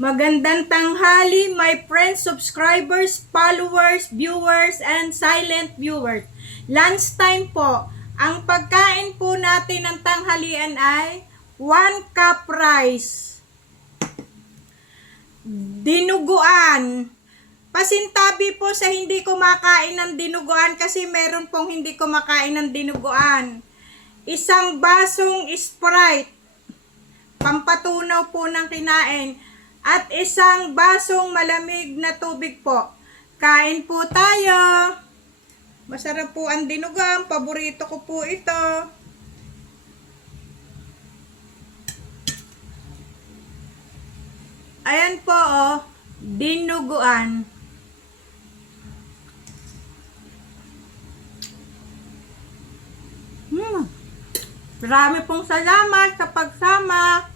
Magandang tanghali, my friends, subscribers, followers, viewers, and silent viewers. Lunch time po. Ang pagkain po natin ng tanghalian ay 1 cup rice, dinuguan. Pasintabi po sa hindi kumakain ng dinuguan kasi meron pong hindi kumakain ng dinuguan. Isang basong Sprite, pampatunaw po ng kinain. At isang basong malamig na tubig po. Kain po tayo. Masarap po ang dinuguan. Paborito ko po ito. Ayan po oh, dinuguan. Marami pong salamat sa pagsama.